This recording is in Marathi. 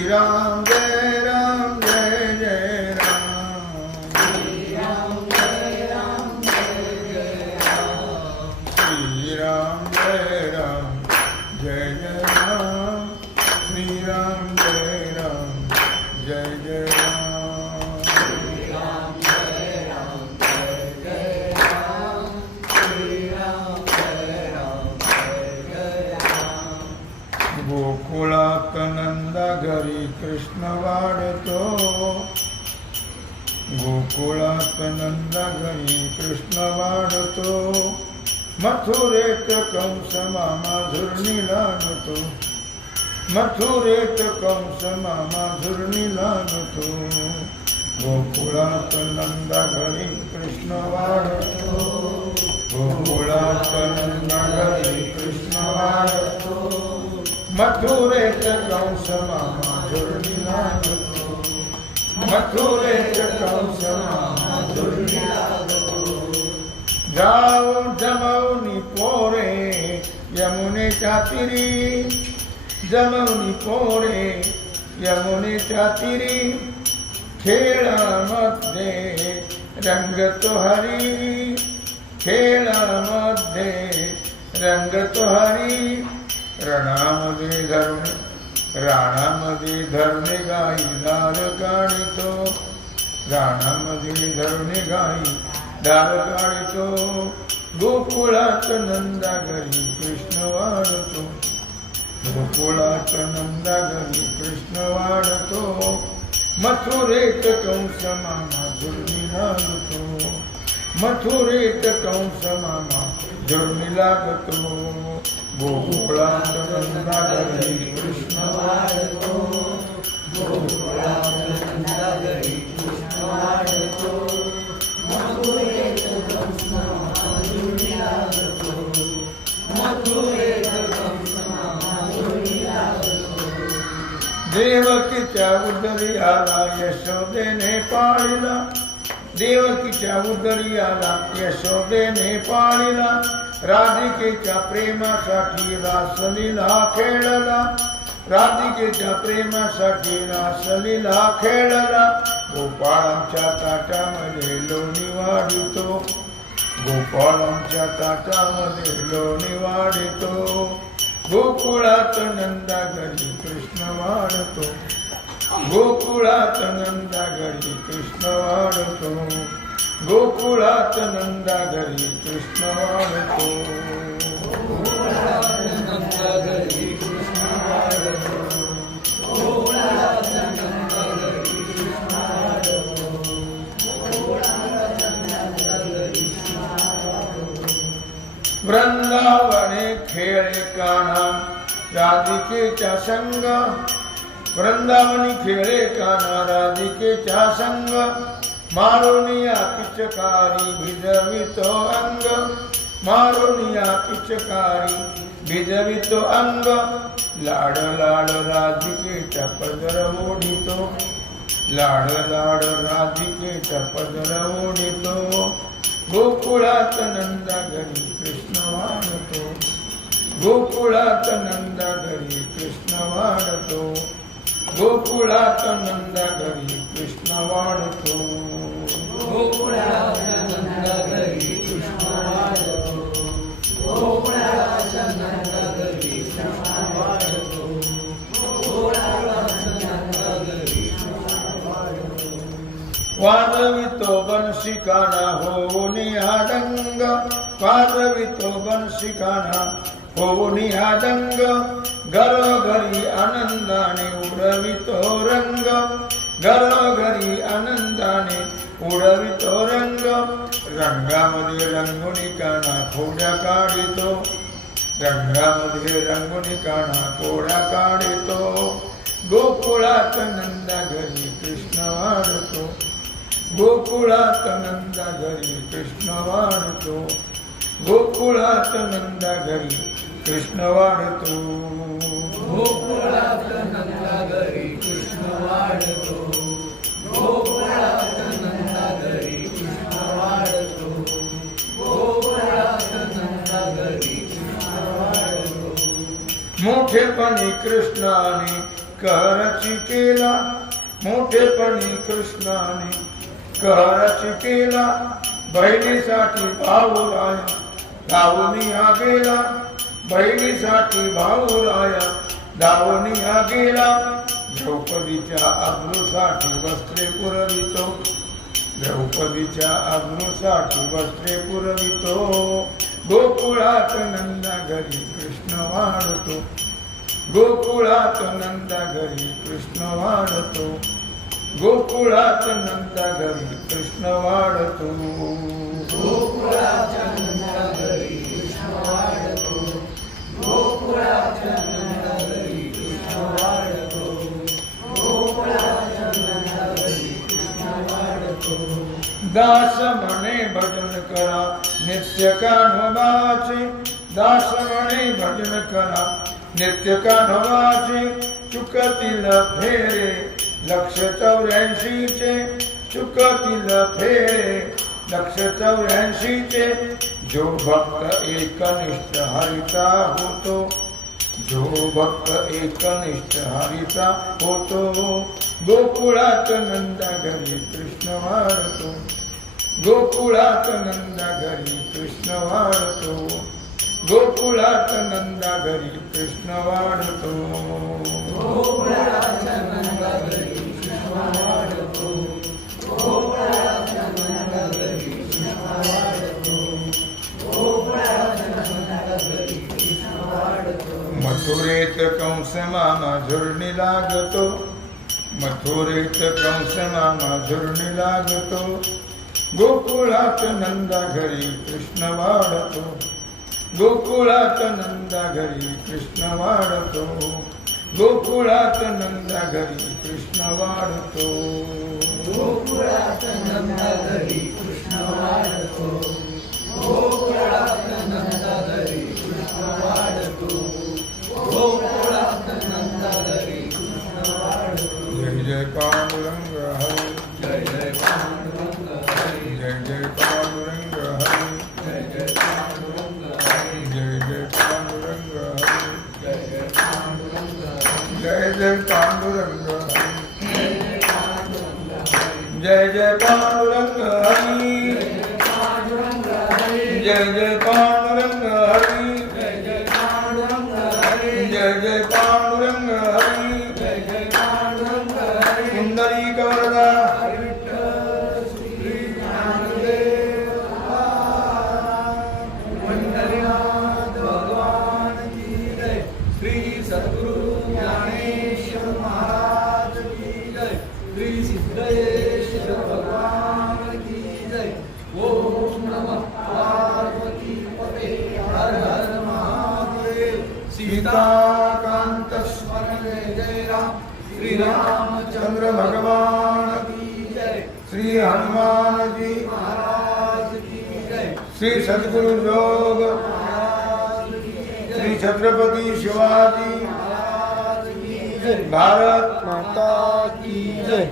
श्रीराम जय कृष्ण वाढतो. गोकुळात नंदा घरी कृष्ण वाढतो. मथुरेत कंस मामा झुरणी लागतो मथुरेत कंस मामा झुरणी लागतो गोकुळात नंदा घरी कृष्ण वाढतो. गोकुळात नंदा घरी कृष्ण वाढतो. मथुरेत कंस मामा झुरणी लागतो मथुरेत कंस मामा झुरणी जाऊ जमवनी पोरे यमुनेच्या तिरी जमवनी पोरे यमुनेच्या तिरी खेळामध्ये रंगतो हरी खेळामध्ये रंगतो हरी रणामध्ये धरणे राणामध्ये धरणे गाई लाल काढितो. राणामध्ये धरणे गाई दार काढितो. गोकुळात नंदा घरी कृष्ण वाढतो. गोकुळात नंदा घरी कृष्ण वाढतो. मथुरेत कंस मामा दुर्मी लागतो. मथुरेत कंस मामा दुर्मी लागतो. गोकुळात नंदा घरी कृष्ण वाढतो गोकुळात नंदा घरी कृष्ण वाढतो मथुरेत कंस मामा झुरणी लागतो मथुरेत कंस मामा झुरणी लागतो देवकीच्या उदरी आला यशोदेने पाळिला. देवकीच्या उदरी आला यशोदेने पाळिला. राधिकेच्या प्रेमासाठी हा खेळला. राधिकेच्या प्रेमासाठी रासलीला खेळला. गोपाळांच्या ताटामध्ये लोणी वाढितो. गोपाळांच्या ताटामध्ये लोणी वाढितो. गोकुळात नंदा घरी कृष्ण वाढतो. गोकुळात नंदा घरी कृष्ण वाढतो. गोकुळात नंदा घरी कृष्ण वाढतो गोकुळात नंदा घरी कृष्ण वाढतो गोकुळात नंदा घरी कृष्ण वाढतो गोकुळात नंदा घरी वृंदावने खेळे कान्हा राधिकेच्या संग वृंदावनी खेळे कान्हा राधिकेच्या संग। मारुनिया पिचकारी भिजवितो अंग. मारुनिया पिचकारी भिजवितो अंग. लाड लाड राधिकेच्या पदर ओढितो. लाड लाड राधिकेच्या पदर ओढितो. गोकुळात नंदा घरी कृष्ण वाढतो. गोकुळात नंदा घरी कृष्ण वाढतो. गोकुळात नंदा घरी कृष्ण वाढतो. वाजवितो बनशिकाना हो निहाडंग वाजवितो बनशिकाना हो निहाडंग घरोघरी आनंदाने उडवितो रंग घरो रंगामध्ये रंगुनी काना खोड्या काढितो. रंगामध्ये रंगुनी काना कोड्या काढितो. गोकुळात नंदा घरी कृष्ण वाढतो. गोकुळात नंदा घरी कृष्ण वाढतो. गोकुळात नंदा घरी कृष्ण वाढतो. गोकुळात नंदा घरी कृष्ण वाढतो. मोठेपणी कृष्णाने कहरची केला. मोठेपणी कृष्णाने कहरची केला. बहिणीसाठी भाऊ राया धावून हा गेला. बहिणीसाठी भाऊ राया धावून हा गेला. द्रौपदीच्या अब्रूसाठी वस्त्रे पुरवितो. द्रौपदीच्या अग्नूसाठी वस्त्रे पुरवितो. गोकुळात नंदा घरी कृष्ण वाढतो. गोकुळात नंदा घरी कृष्ण वाढतो. गोकुळात नंदा घरी कृष्ण वाढतो. दास म्हणे भजन करा नित्य कान्हवाचे दास म्हणे भजन करा नित्य कान्हवाचे चुकतील फेरे. लक्ष चौऱ्याऐंशीचे चुकतील फेरे. लक्ष चौऱ्याऐंशीचे जो भक्त एकनिष्ठ हरिता होतो जो भक्त एकनिष्ठ हरिता होतो गोकुळात नंदा घरी कृष्ण वाढतो गोकुळात नंदा घरी कृष्ण वाढतो गोकुळात नंदा घरी कृष्ण वाढतो मथुरेत कंस मामा झुरणी लागतो. मथुरेत कंस मामा झुरणी लागतो. गोकुळात नंदा घरी कृष्ण वाढतो गोकुळात नंदा घरी कृष्ण वाढतो. गोकुळात नंदा घरी कृष्ण वाढतो. गोकुळात नंदा घरी कृष्ण वाढतो. जय जय रामचंद्र भगवान की जय। श्री हनुमान जी महाराज की जय। श्री सद्गुरु योग श्री छत्रपती शिवाजी जय। भारत माता की जय।